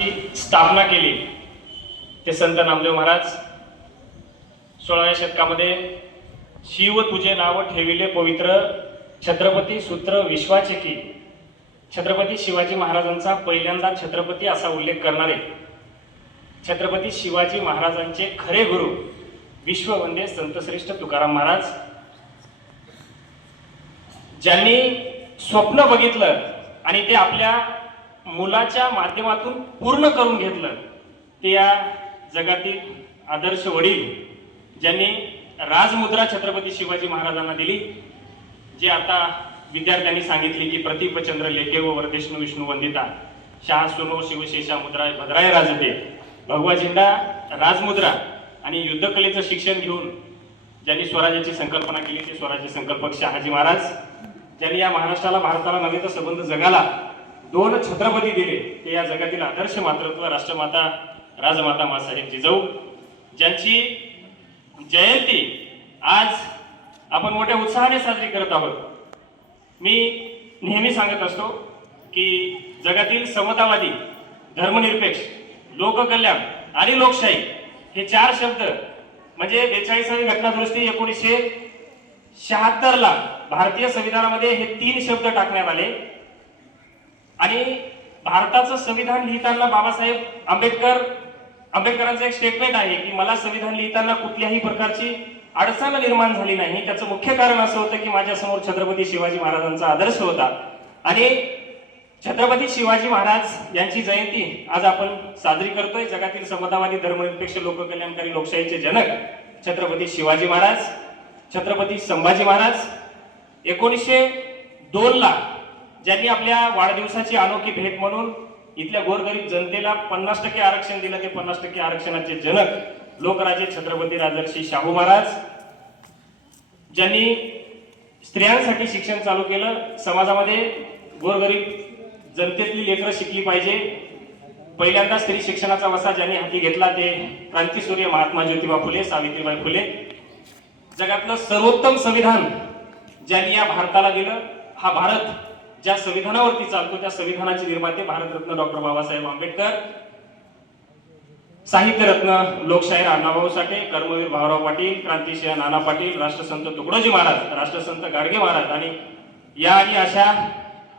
स्थापना केली. ते संत नामदेव महाराज सोळाव्या शतकामध्ये शिव तुझे नाव ठेविले पवित्र छत्रपती सूत्र विश्वाचे की. छत्रपती शिवाजी महाराजांचा पहिल्यांदा छत्रपती असा उल्लेख करणारे. छत्रपती शिवाजी महाराजांचे खरे गुरु विश्ववंदे संतश्रेष्ठ तुकाराम महाराज. ज्यांनी स्वप्न बघितलं आणि ते आपल्या मुलाच्या माध्यमातून पूर्ण करून घेतलं. ते या जगातील आदर्श वडील ज्यांनी राजमुद्रा छत्रपती शिवाजी महाराजांना दिली जे आता विद्यार्थ्यांनी सांगितले की प्रतिपचंद्र लेखे व वरदेष्णू विष्णू वंदिता शाह सुनो शिवशेषा मुद्रा भद्राय राजते भगवा झेंडा राजमुद्रा आणि युद्धकलेचं शिक्षण घेऊन ज्यांनी स्वराज्याची संकल्पना केली ते स्वराज्य संकल्पक शहाजी महाराज ज्यांनी या महाराष्ट्राला भारताला नव्हे तर संबंध जगाला दोन छत्रपती दिले ते या जगातील आदर्श मातृत्व राष्ट्रमाता राजमाता मासाहेब जिजाऊ ज्यांची जयंती आज आपण मोठ्या उत्साहाने साजरी करत आहोत. मी नेहमी सांगत असतो की जगातील समतावादी धर्मनिरपेक्ष लोककल्याण आणि लोकशाही हे चार शब्द म्हणजे बेचाळीसावी घटनादुरुस्ती एकोणीसशे शहात्तरला भारतीय संविधानामध्ये हे तीन शब्द टाकण्यात आले. आणि भारताचं संविधान लिहिताना बाबासाहेब आंबेडकर आंबेडकरांचं एक स्टेटमेंट आहे की मला संविधान लिहिताना कुठल्याही प्रकारची अडचण निर्माण झाली नाही. त्याचं मुख्य कारण असं होतं की माझ्यासमोर छत्रपती शिवाजी महाराजांचा आदर्श होता. आणि छत्रपती शिवाजी महाराज यांची जयंती आज आपण साजरी करतोय. जगातील समतावादी धर्मनिरपेक्ष लोककल्याणकारी लोकशाहीचे जनक छत्रपती शिवाजी महाराज छत्रपती संभाजी महाराज. एकोणीसशे दोन ला ज्यांनी आपल्या वाढदिवसाची अनोखी भेट म्हणून इथल्या गोरगरीब जनतेला पन्नास टक्के आरक्षण दिलं ते पन्नास टक्के आरक्षणाचे जनक लोकराजे छत्रपती राजर्षी शाहू महाराज ज्यांनी स्त्रियांसाठी शिक्षण चालू केलं समाजामध्ये गोरगरीब जनतेतली लेकरं शिकली पाहिजे. पहिल्यांदा स्त्री शिक्षणाचा वसा ज्यांनी हाती घेतला ते क्रांतीसूर्य महात्मा ज्योतिबा फुले सावित्रीबाई फुले. जगातलं सर्वोत्तम संविधान ज्यांनी या भारताला दिलं हा भारत ज्या संविधानावरती चालतो त्या संविधानाचे निर्माते भारतरत्न डॉक्टर बाबासाहेब आंबेडकर साहित्यरत्न लोकशाहीर अण्णाभाऊ साठे कर्मवीर भाऊराव पाटील क्रांतिसिंह नाना पाटील राष्ट्रसंत तुकडोजी महाराज राष्ट्रसंत गाडगे महाराज आणि या आणि अशा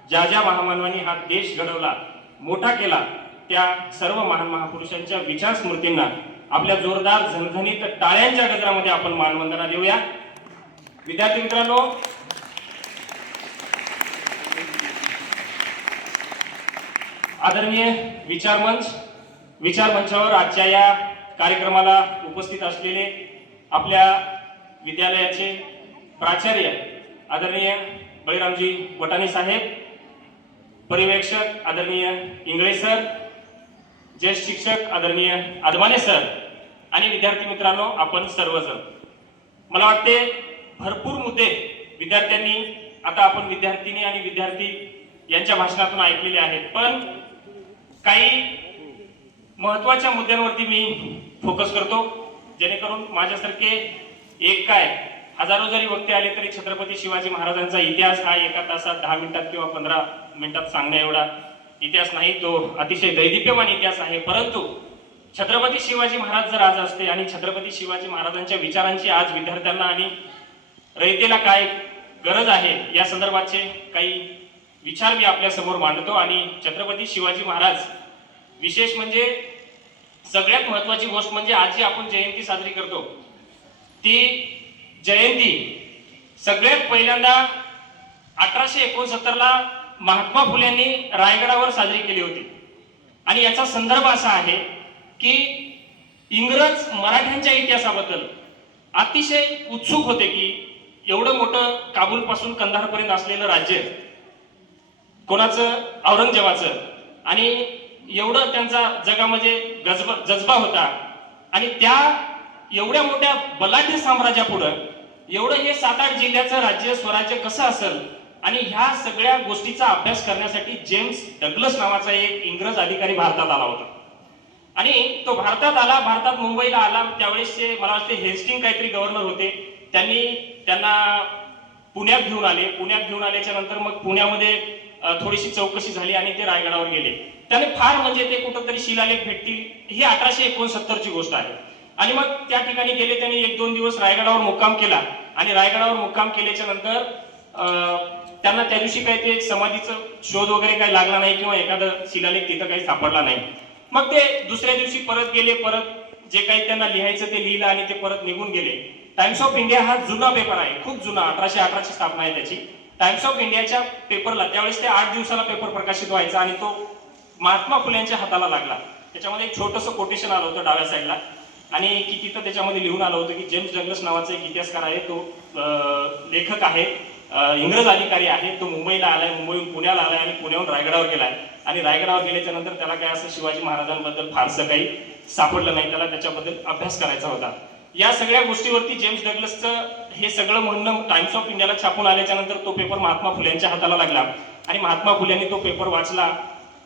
ज्या ज्या महामानवांनी हा देश घडवला मोठा केला त्या सर्व महान महापुरुषांच्या विचार स्मृतींना आपल्या जोरदार झणझणीत टाळ्यांच्या गजरामध्ये आपण मानवंदना देऊया. विद्यार्थी मित्रांनो आदरणीय विचार मंच विचार मंचावर आजच्या या कार्यक्रमाला उपस्थित असलेले आपल्या विद्यालयाचे प्राचार्य आदरणीय बळीरामजी वटाणे साहेब पर्यवेक्षक आदरणीय इंगळे सर ज्येष्ठ शिक्षक आदरणीय आदमाने सर आणि विद्यार्थी मित्रांनो आपण सर्वजण. मला वाटते भरपूर मुद्दे विद्यार्थ्यांनी आता आपण विद्यार्थिनी आणि विद्यार्थी यांच्या भाषणातून ऐकलेले आहेत पण काही महत्त्वाच्या मुद्द्यांवरती मी फोकस करतो जेणेकरून माझ्यासारखे एक काय हजारो जरी वक्ते आले तरी छत्रपती शिवाजी महाराजांचा इतिहास हा एका तासात दहा मिनिटात किंवा पंधरा मिनिटात सांगण्या एवढा इतिहास नाही तो अतिशय दैदिप्यमान इतिहास आहे. परंतु छत्रपती शिवाजी महाराज जर आज असते आणि छत्रपती शिवाजी महाराजांच्या विचारांची आज विद्यार्थ्यांना आणि रयतेला काय गरज आहे या संदर्भाचे काही विचार मी आपल्यासमोर मांडतो आणि छत्रपती शिवाजी महाराज विशेष म्हणजे सगळ्यात महत्वाची गोष्ट म्हणजे आज जी आपण जयंती साजरी करतो. ती जयंती सगळ्यात पहिल्यांदा अठराशे एकोणसत्तर ला महात्मा फुलेंनी रायगडावर साजरी केली होती. आणि याचा संदर्भ असा आहे की इंग्रज मराठ्यांच्या इतिहासाबद्दल अतिशय उत्सुक होते की एवढं मोठं काबूलपासून कंधारपर्यंत असलेलं राज्य कोणाचं? औरंगजेबाचं. आणि एवढं त्यांचा जगामध्ये गजबा जज्बा होता. आणि त्या एवढ्या मोठ्या बलाढ्य साम्राज्यापुढं एवढं हे सात आठ जिल्ह्याचं राज्य स्वराज्य कसं असेल? आणि ह्या सगळ्या गोष्टीचा अभ्यास करण्यासाठी जेम्स डगलस नावाचा एक इंग्रज अधिकारी भारतात आला होता. आणि तो भारतात आला भारतात मुंबईला आला. त्यावेळेस ते मला वाटते हेस्टिंग काहीतरी गव्हर्नर होते. त्यांनी त्यांना पुण्यात घेऊन आले. पुण्यात घेऊन आल्याच्यानंतर मग पुण्यामध्ये थोडीशी चौकशी झाली आणि ते रायगडावर गेले. त्याने फार म्हणजे ते कुठंतरी शिलालेख भेटतील ही अठराशे एकोणसत्तरची गोष्ट आहे. आणि मग त्या ठिकाणी गेले त्यांनी एक दोन दिवस रायगडावर मुक्काम केला. आणि रायगडावर मुक्काम केल्याच्यानंतर अं, त्यांना त्या दिवशी काही ते समाधीचं शोध वगैरे काही लागला नाही किंवा एखादं शिलालेख तिथं काही सापडला नाही. मग ते दुसऱ्या दिवशी परत गेले परत जे काही त्यांना लिहायचं ते लिहिलं आणि ते परत निघून गेले. टाइम्स ऑफ इंडिया हा जुना पेपर आहे खूप जुना अठराशे अठराची स्थापना आहे त्याची. टाइम्स ऑफ इंडियाच्या पेपरला त्यावेळेस ते आठ दिवसाला पेपर प्रकाशित व्हायचा आणि तो महात्मा फुलेंच्या हाताला लागला. त्याच्यामध्ये एक छोटंसं कोटेशन आलं होतं डाव्या साईडला आणि की तिथं त्याच्यामध्ये लिहून आलं होतं की जेम्स डग्लस नावाचा एक इतिहासकार आहे तो लेखक आहे इंग्रज अधिकारी आहे तो मुंबईला आलाय मुंबईहून पुण्याला आलाय आणि पुण्याहून रायगडावर गेलाय. आणि रायगडावर गेल्याच्यानंतर त्याला काय असं शिवाजी महाराजांबद्दल फारसं काही सापडलं नाही त्याला त्याच्याबद्दल अभ्यास करायचा होता. या सगळ्या गोष्टीवरती जेम्स डगलसचं हे सगळं म्हणणं टाइम्स ऑफ इंडियाला छापून आल्याच्यानंतर तो पेपर महात्मा फुलेंच्या हाताला लागला. आणि महात्मा फुलेंनी तो पेपर वाचला.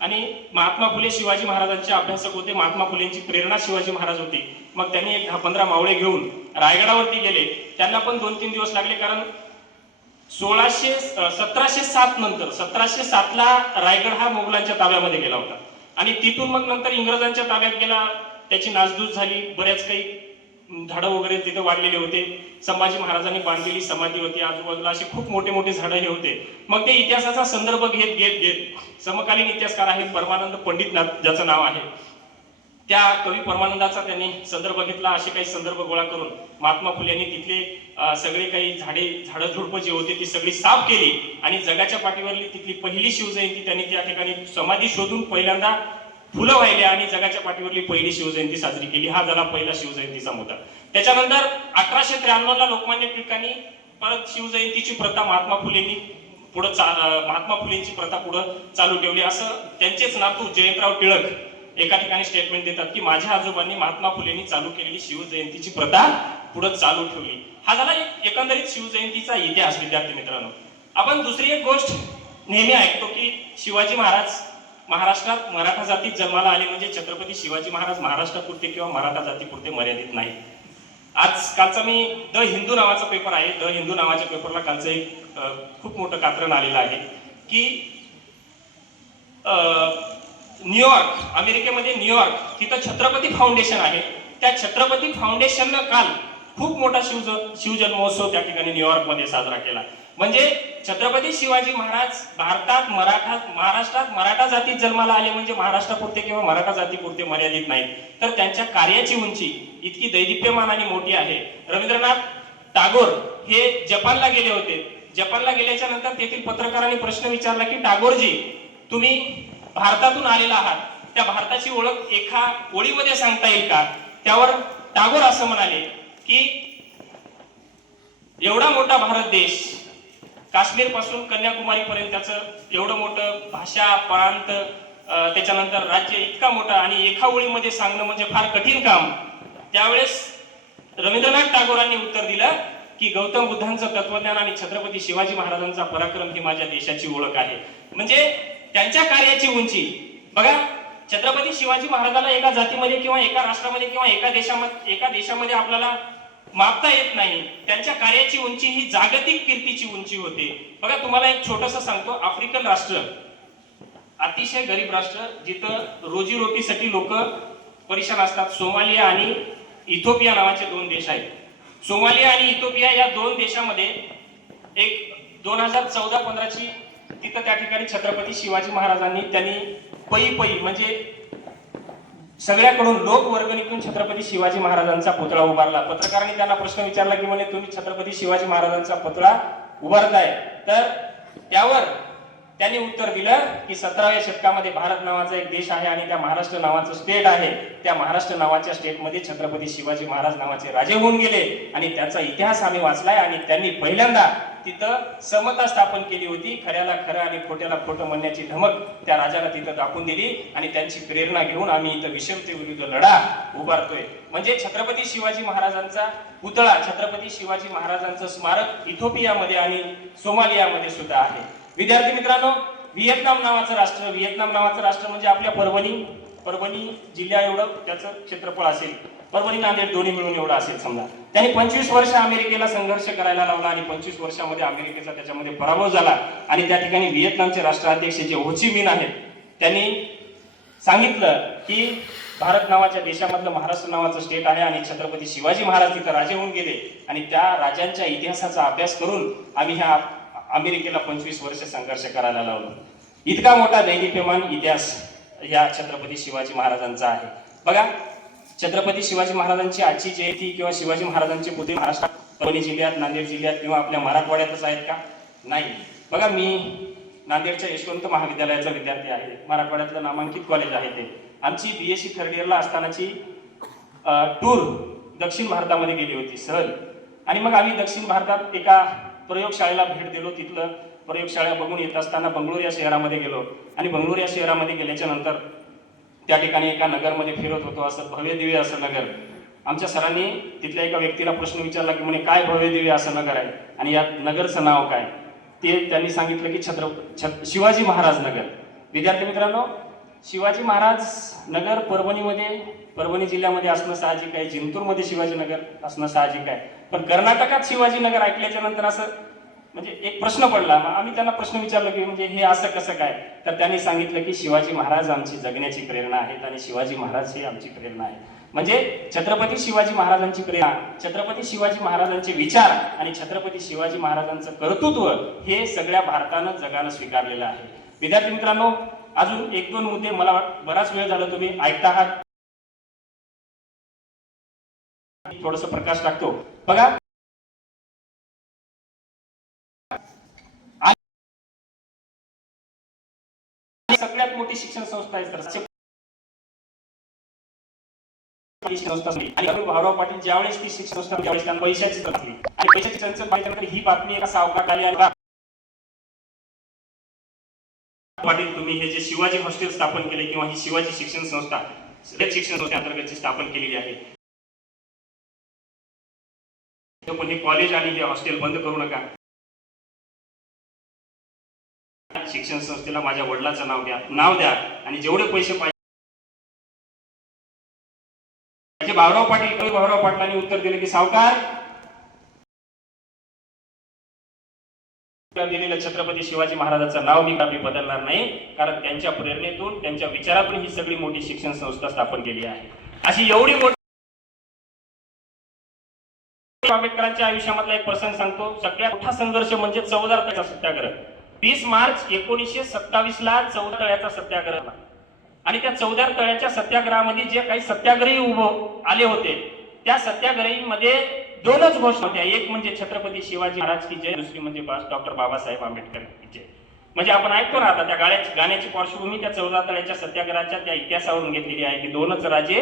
आणि महात्मा फुले शिवाजी महाराजांचे अभ्यासक होते. महात्मा फुलेंची प्रेरणा शिवाजी महाराज होती. मग त्यांनी एक दहा पंधरा मावळे घेऊन रायगडावरती गेले. त्यांना पण दोन तीन दिवस लागले कारण सोळाशे सतराशे सात नंतर सतराशे सातला रायगड हा मोगलांच्या ताब्यामध्ये गेला होता. आणि तिथून मग नंतर इंग्रजांच्या ताब्यात गेला. त्याची नासधूस झाली. बऱ्याच काही झाडं वगैरे तिथे वाढलेले होते. संभाजी महाराजांनी बांधलेली समाधी होती. आजूबाजूला असे खूप मोठे मोठे झाडं हे होते. मग ते इतिहासाचा संदर्भ घेत घेत घेत समकालीन इतिहासकार आहेत परमानंद पंडितनाथ ज्याचं नाव आहे. त्या कवी परमानंदाचा त्यांनी संदर्भ घेतला. असे काही संदर्भ गोळा करून महात्मा फुले यांनी तिथले सगळे काही झाडे झाडं झुडपं जी होती ती सगळी साफ केली आणि जगाच्या पाठीवरली तिथली पहिली शिवजयंती त्यांनी त्या ठिकाणी समाधी शोधून पहिल्यांदा फुलं वाहिली आणि जगाच्या पाठीवरली पहिली शिवजयंती साजरी केली. हा झाला पहिला शिवजयंतीचा मुद्दा. त्याच्यानंतर अठराशे त्र्याण्णव ला लोकमान्य टिळकांनी परत शिवजयंतीची प्रथा महात्मा फुलेंनी पुढे महात्मा फुलेंची प्रथा पुढे चालू ठेवली. असं त्यांचेच नातू जयंतराव टिळक एका ठिकाणी स्टेटमेंट देतात की माझ्या आजोबांनी महात्मा फुलेंनी चालू केलेली शिवजयंतीची प्रथा पुढे चालू ठेवली. हा झाला एक एकंदरीत शिवजयंतीचा इतिहास विद्यार्थी मित्रांनो. आपण दुसरी एक गोष्ट नेहमी ऐकतो की शिवाजी महाराज महाराष्ट्रात मराठा जातीत जन्माला आले म्हणजे छत्रपती शिवाजी महाराज महाराष्ट्रापुरते किंवा मराठा जातीपुरते मर्यादित नाही. आज कालचा मी द हिंदू नावाचा पेपर आहे. द हिंदू नावाच्या पेपरला कालचं एक खूप मोठं कात्रण आलेलं आहे की न्यूयॉर्क अमेरिकेमध्ये न्यूयॉर्क तिथं छत्रपती फाउंडेशन आहे. त्या छत्रपती फाउंडेशननं काल खूप मोठा शिवज शिवजन्मोत्सव त्या ठिकाणी न्यूयॉर्कमध्ये साजरा केला. म्हणजे छत्रपती शिवाजी महाराज भारतात मराठा महाराष्ट्रात मराठा जातीत जन्माला आले म्हणजे महाराष्ट्रापुरते किंवा मराठा जातीपुरते मर्यादित नाहीत. तर त्यांच्या कार्याची उंची इतकी दैदिप्यमान आणि मोठी आहे. रवींद्रनाथ टागोर हे जपानला गेले होते. जपानला गेल्याच्यानंतर तेथील पत्रकारांनी प्रश्न विचारला की टागोरजी तुम्ही भारतातून आलेला आहात. त्या भारताची ओळख एका ओळीमध्ये सांगता येईल का? त्यावर टागोर असं म्हणाले की एवढा मोठा भारत देश काश्मीरपासून कन्याकुमारी पर्यंत त्याचं एवढं मोठं भाषा प्रांत त्याच्यानंतर राज्य इतका मोठा आणि एका ओळीमध्ये सांगणं म्हणजे फार कठीण काम. त्यावेळेस रवींद्रनाथ टागोरांनी उत्तर दिलं की गौतम बुद्धांचं तत्वज्ञान आणि छत्रपती शिवाजी महाराजांचा पराक्रम ही माझ्या देशाची ओळख आहे. म्हणजे त्यांच्या कार्याची उंची. बघा छत्रपती शिवाजी महाराजाला एका जातीमध्ये किंवा एका राष्ट्रामध्ये किंवा एका देशामध्ये एका देशामध्ये आपल्याला मापता येत नाही. त्यांच्या कार्याची उंची ही जागतिक कीर्तीची उंची होते. बघा तुम्हाला एक छोटस सांगतो. आफ्रिकन राष्ट्र. अतिशय गरीब राष्ट्र. जिथं रोजीरोटीसाठी लोक परेशान असतात. सोमालिया आणि इथोपिया नावाचे दोन देश आहेत. सोमालिया आणि इथोपिया या दोन देशामध्ये एक दोन हजार चौदा पंधराची तिथं त्या ठिकाणी छत्रपती शिवाजी महाराजांनी त्यांनी पई पै म्हणजे सगळ्याकडून लोक वर्गणीतून छत्रपती शिवाजी महाराजांचा पुतळा उभारला. पत्रकारांनी त्यांना प्रश्न विचारला की म्हणे तुम्ही छत्रपती शिवाजी महाराजांचा पुतळा उभारताय. तर त्यावर त्यांनी उत्तर दिलं की सतराव्या शतकामध्ये भारत नावाचा एक देश आहे आणि त्या महाराष्ट्र नावाचं स्टेट आहे. त्या महाराष्ट्र नावाच्या स्टेटमध्ये छत्रपती शिवाजी महाराज नावाचे राजे होऊन गेले आणि त्याचा इतिहास आम्ही वाचलाय आणि त्यांनी पहिल्यांदा तिथं समता स्थापन केली होती. खऱ्याला खरं आणि खोट्याला खोटं म्हणण्याची धमक त्या राजाला तिथं दाखवून दिली आणि त्यांची प्रेरणा घेऊन आम्ही इथं विषमतेविरुद्ध लढा उभारतोय. म्हणजे छत्रपती शिवाजी महाराजांचा पुतळा छत्रपती शिवाजी महाराजांचं स्मारक इथोपियामध्ये आणि सोमालियामध्ये सुद्धा आहे. विद्यार्थी मित्रांनो व्हिएतनाम नावाचं राष्ट्र व्हिएतनाम नावाचं राष्ट्र म्हणजे आपल्या परभणी परभणी जिल्ह्या एवढं त्याचं क्षेत्रफळ असेल. परभणी नांदेड दोन्ही मिळून एवढं असेल समजा. त्यांनी पंचवीस वर्ष अमेरिकेला संघर्ष करायला लावला आणि पंचवीस वर्षामध्ये अमेरिकेचा त्याच्यामध्ये पराभव झाला. आणि त्या ठिकाणी व्हिएतनामचे राष्ट्राध्यक्ष जे होची मिन आहेत त्यांनी सांगितलं की भारत नावाच्या देशामधलं महाराष्ट्र नावाचं स्टेट आहे आणि छत्रपती शिवाजी महाराज तिथं राजे होऊन गेले. आणि त्या राजांच्या इतिहासाचा अभ्यास करून आम्ही ह्या अमेरिकेला पंचवीस वर्ष संघर्ष करायला लावलो. इतका मोठा दैनिकमान इतिहास या छत्रपती शिवाजी महाराजांचा आहे. बघा छत्रपती शिवाजी महाराजांची आजची जयंती किंवा शिवाजी महाराजांचे पुढे महाराष्ट्रात परभणी जिल्ह्यात नांदेड जिल्ह्यात किंवा आपल्या मराठवाड्यातच आहेत का? नाही. बघा मी नांदेडच्या यशवंत महाविद्यालयाचा विद्यार्थी आहे. मराठवाड्यातलं नामांकित कॉलेज आहे ते. आमची बी एस सी थर्ड इयरला असतानाची टूर दक्षिण भारतामध्ये गेली होती सहल. आणि मग आम्ही दक्षिण भारतात एका प्रयोगशाळेला भेट दिलो तिथलं. प्रयोगशाळा बघून येत असताना बंगळूर या शहरामध्ये गेलो. आणि बंगळूर या शहरामध्ये गेल्याच्यानंतर त्या ठिकाणी एका नगरमध्ये फिरत होतो असं भव्य दिव्य असं नगर. आमच्या सरांनी तिथल्या एका व्यक्तीला प्रश्न विचारला की म्हणे काय भव्य दिव्य असं नगर आहे? आणि या नगरचं नाव काय? ते त्यांनी सांगितलं की छत्र छत शिवाजी महाराज नगर. विद्यार्थी मित्रांनो शिवाजी महाराज नगर परभणीमध्ये परभणी जिल्ह्यामध्ये असणं साहजिक आहे. जिंतूरमध्ये शिवाजी नगर असणं साहजिक आहे. पण कर्नाटकात शिवाजीनगर ऐकल्याच्या नंतर असं म्हणजे एक प्रश्न पडला. मग आम्ही त्यांना प्रश्न विचारला की म्हणजे हे असं कसं काय? तर त्यांनी सांगितलं की शिवाजी महाराज आमची जगण्याची प्रेरणा आहेत आणि शिवाजी महाराज ही आमची प्रेरणा आहे म्हणजे छत्रपती शिवाजी महाराजांची प्रेरणा छत्रपती शिवाजी महाराजांचे विचार आणि छत्रपती शिवाजी महाराजांचं कर्तृत्व हे सगळ्या भारतानं जगानं स्वीकारलेलं आहे. विद्यार्थी मित्रांनो अजून एक दोन मुद्दे मला बराच वेळ झाला तुम्ही ऐकता आहात थोडस प्रकाश टाकतो. बघा. सगळ्यात मोठी शिक्षण संस्था आहे सर. आणि भाऊराव पाटील ज्यावेळेस ती शिक्षण संस्था त्यावेळेस त्यांना पैशाची गरज आणि पैशाची चणचण पाहिल्यानंतर ही बातमी एका सावकार आली आणि पाटील तुम्ही हे जे शिवाजी हॉस्टेल स्थापन केले किंवा ही शिवाजी शिक्षण संस्था शिक्षण संस्थे अंतर्गत स्थापन केलेली आहे. पण हे कॉलेज आणि हे हॉस्टेल बंद करू नका. शिक्षण संस्थेला माझ्या वडिलाचं नाव द्या. नाव द्या. आणि जेवढे पैसे पाहिजे भाऊराव पाटील कवी भाऊराव पाटलांनी उत्तर दिले की सावकार दिलेलं छत्रपती शिवाजी महाराजांचं नाव मी काही बदलणार नाही? कारण त्यांच्या प्रेरणेतून त्यांच्या विचारातून ही सगळी मोठी शिक्षण संस्था स्थापन केली आहे. अशी एवढी मोठी आंबेडकरांच्या आयुष्यामधला एक प्रसंग सांगतो. सगळ्यात मोठा संघर्ष म्हणजे चौदा तळ्याचा सत्याग्रह. वीस मार्च एकोणीसशे सत्तावीस ला चौदा तळ्याचा सत्याग्रह आणि त्या चौदा तळ्याच्या सत्याग्रहामध्ये जे काही सत्याग्रही उभं आले होते त्या सत्याग्रहीमध्ये दोनच घोषणा होत्या. एक म्हणजे छत्रपती शिवाजी महाराज की जय दुसरी म्हणजे डॉक्टर बाबासाहेब आंबेडकर की जय. म्हणजे आपण ऐकतो ना आता त्या गाण्याची गाण्याची पार्श्वभूमी त्या चौदा तळ्याच्या सत्याग्रहाच्या त्या इतिहासावरून घेतलेली आहे की दोनच राजे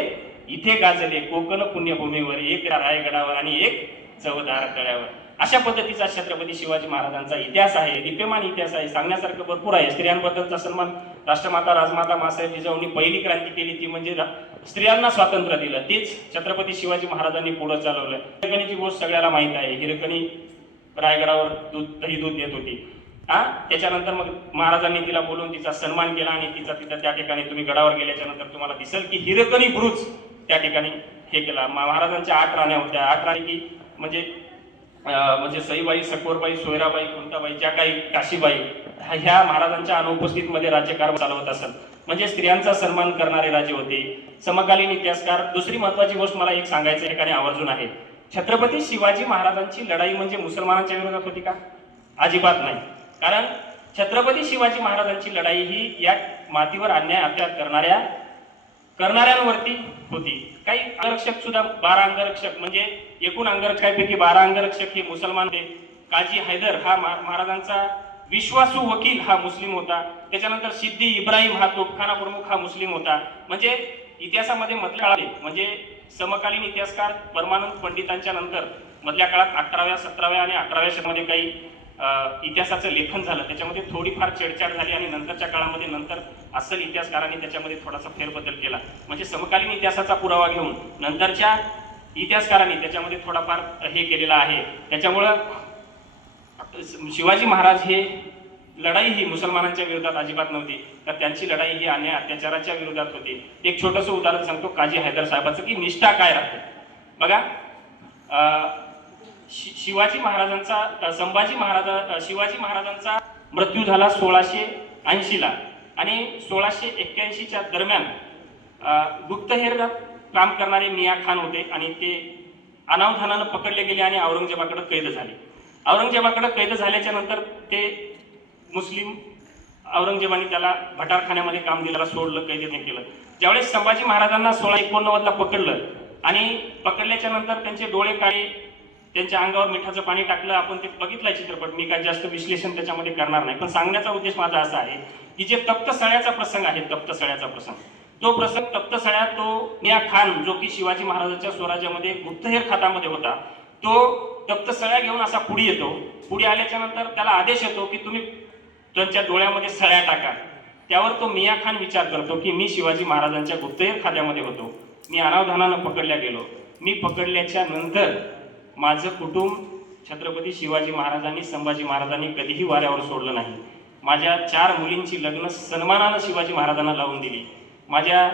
इथे गाजले. कोकण पुण्यभूमीवर एक रायगडावर आणि एक चौदार तळ्यावर अशा पद्धतीचा छत्रपती शिवाजी महाराजांचा इतिहास आहे दीप्यमान इतिहास आहे. सांगण्यासारखं भरपूर आहे. स्त्रियांबद्दलचा सन्मान राष्ट्रमाता राजमाता मासाहेब जिजाऊंनी पहिली क्रांती केली ती म्हणजे स्त्रियांना स्वातंत्र्य दिलं. तेच छत्रपती शिवाजी महाराजांनी पुढे चालवलं. हिरकणीची गोष्ट सगळ्याला माहीत आहे. हिरकणी रायगडावर दूध दही दूध देत होती. हा त्याच्यानंतर मग महाराजांनी तिला बोलून तिचा सन्मान केला आणि तिचा तिथं त्या ठिकाणी तुम्ही गडावर गेल्याच्यानंतर तुम्हाला दिसेल की हिरकणी ब्रुज त्या ठिकाणी हे केला. महाराजांच्या आठ राण्या होत्या. आठ राणी की म्हणजे म्हणजे सईबाई सकोरबाई सोयराबाई कुंताबाई ज्या काही काशीबाई ह्या- महाराजांच्या अनुपस्थितमध्ये राज्यकार राज्यकारभार चालवत असत. म्हणजे स्त्रियांचा सन्मान करणारे राजे होते. समकालीन इतिहासकार दुसरी महत्वाची गोष्ट मला एक सांगायचं ठिकाणी आवर्जून आहे. छत्रपती शिवाजी महाराजांची लढाई म्हणजे मुसलमानांच्या विरोधात होती का? अजिबात नाही. कारण छत्रपती शिवाजी महाराजांची लढाई ही या मातीवर अन्याय अत्यात करणाऱ्या करणाऱ्यांवरती होती. काही अंगरक्षक सुद्धा बारा अंगरक्षक म्हणजे एकूण अंगरक्षकांपैकी बारा अंगरक्षक हे मुसलमान होते. काजी हैदर हा महाराजांचा विश्वासू वकील हा मुस्लिम होता. त्याच्यानंतर सिद्धी इब्राहिम हा तोफखाना प्रमुख हा मुस्लिम होता. म्हणजे इतिहासामध्ये मधल्या काळात म्हणजे समकालीन इतिहासकार परमानंद पंडितांच्या नंतर मधल्या काळात अठराव्या सतराव्या आणि अठराव्या शतकामध्ये काही इतिहासाचं लेखन झालं. त्याच्यामध्ये थोडीफार छेडछाड झाली आणि नंतरच्या काळामध्ये नंतर अस्सल इतिहासकारांनी त्याच्यामध्ये थोडासा फेरबदल केला. म्हणजे समकालीन इतिहासाचा पुरावा घेऊन नंतरच्या इतिहासकारांनी त्याच्यामध्ये थोडाफार हे केलेला आहे. त्याच्यामुळं शिवाजी महाराज हे लढाई ही मुसलमानांच्या विरोधात अजिबात नव्हती. तर त्यांची लढाई ही अन्याय अत्याचाराच्या विरोधात होती. एक छोटंसं उदाहरण सांगतो काजी हैदर साहेबाचं की निष्ठा काय राहते? बघा शि- शिवाजी महाराजांचा संभाजी महाराजा शिवाजी महाराजांचा मृत्यू झाला सोळाशे ऐंशीला. आणि सोळाशे एक्क्याऐंशीच्या दरम्यान गुप्तहेर काम करणारे मिया खान होते आणि ते अनावधानानं पकडले गेले आणि औरंगजेबाकडे कैद झाले. औरंगजेबाकडे कैद झाल्याच्यानंतर ते मुस्लिम औरंगजेबाने त्याला भटारखान्यामध्ये काम दिल्याला सोडलं कैदेने केलं. ज्यावेळेस संभाजी महाराजांना सोळा एकोणनव्वदला पकडलं आणि पकडल्याच्या नंतर त्यांचे डोळे काळे त्यांच्या अंगावर मिठाचं पाणी टाकलं आपण ते बघितलंय चित्रपट. मी काय जास्त विश्लेषण त्याच्यामध्ये करणार नाही. पण सांगण्याचा उद्देश माझा असा आहे की जे तप्त सळ्याचा प्रसंग आहे तप्त सळ्याचा प्रसंग. तो प्रसंग तप्त सळ्यात तो मिया खान जो की शिवाजी महाराजांच्या स्वराज्यामध्ये गुप्तहेर खातामध्ये होता तो तप्त सळ्या घेऊन असा पुढे येतो. पुढे आल्याच्यानंतर त्याला आदेश येतो की तुम्ही त्यांच्या डोळ्यामध्ये सळ्या टाका. त्यावर तो मिया खान विचार करतो की मी शिवाजी महाराजांच्या गुप्तहेर खात्यामध्ये होतो. मी अनावधानानं पकडल्या गेलो. मी पकडल्याच्या नंतर माझं कुटुंब छत्रपती शिवाजी महाराजांनी संभाजी महाराजांनी कधीही वाऱ्यावर सोडलं नाही. माझ्या चार मुलींची लग्न सन्मानानं शिवाजी महाराजांना लावून दिली. माझ्या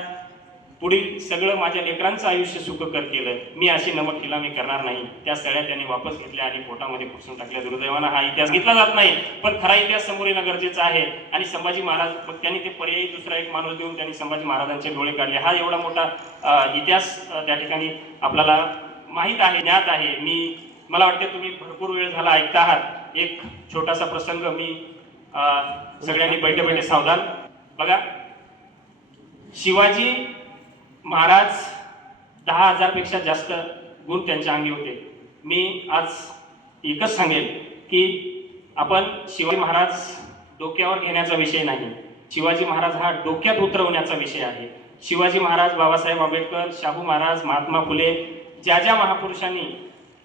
पुढील सगळं माझ्या लेकरांचं आयुष्य सुखकर केलं. मी अशी नमक मी करणार नाही. त्या सगळ्या त्यांनी वापस घेतल्या आणि पोटामध्ये पुसून टाकल्या. दुर्दैवानं हा इतिहास घेतला जात नाही पण खरा इतिहास समोर येणं गरजेचं आहे. आणि संभाजी महाराज मग त्यांनी ते पर्यायी दुसरा एक माणूस देऊन त्यांनी संभाजी महाराजांचे डोळे काढले. हा एवढा मोठा इतिहास त्या ठिकाणी आपल्याला माहीत आहे ज्ञात आहे. मी मला वाटते तुम्ही भरपूर वेळ झाला ऐकता आहात एक छोटासा प्रसंग मी सगळ्यांनी बैठे बैठे सावधान. बघा शिवाजी महाराज दहा हजारपेक्षा जास्त गुण त्यांच्या अंगी होते. मी आज एकच सांगेल की आपण शिवाजी महाराज डोक्यावर घेण्याचा विषय नाही. शिवाजी महाराज हा डोक्यात उतरवण्याचा विषय आहे. शिवाजी महाराज बाबासाहेब आंबेडकर शाहू महाराज महात्मा फुले ज्या ज्या महापुरुषांनी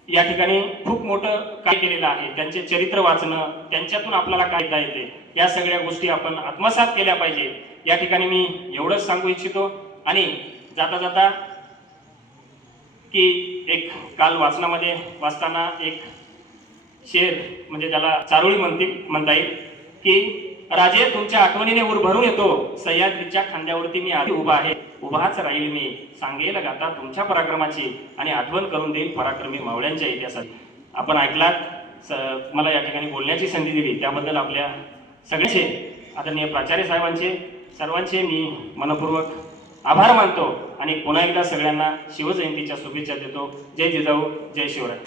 या ठिकाणी खूप मोठं काय केलेलं आहे त्यांचे चरित्र वाचणं त्यांच्यातून आपल्याला काय येते या सगळ्या गोष्टी आपण आत्मसात केल्या पाहिजे. या ठिकाणी मी एवढंच सांगू इच्छितो आणि जाता जाता की एक काल वाचनामध्ये वाचताना एक शेर म्हणजे त्याला चारोळी म्हणतील म्हणता येईल की राजे तुमच्या आठवणीने उर भरून येतो. सह्याद्रीच्या खांद्यावरती मी आधी उभा आहे. उभाच राहील. मी सांगेल गाता तुमच्या पराक्रमाची? आणि आठवण करून देईल पराक्रमी मावळ्यांच्या इतिहासाची आपण ऐकलात स- मला या ठिकाणी बोलण्याची संधी दिली. त्याबद्दल आपल्या सगळ्यांचे आदरणीय प्राचार्य साहेबांचे सर्वांचे मी मनपूर्वक आभार मानतो. आणि पुन्हा एकदा सगळ्यांना शिवजयंतीच्या शुभेच्छा देतो. जय जिजाऊ जय शिवराय.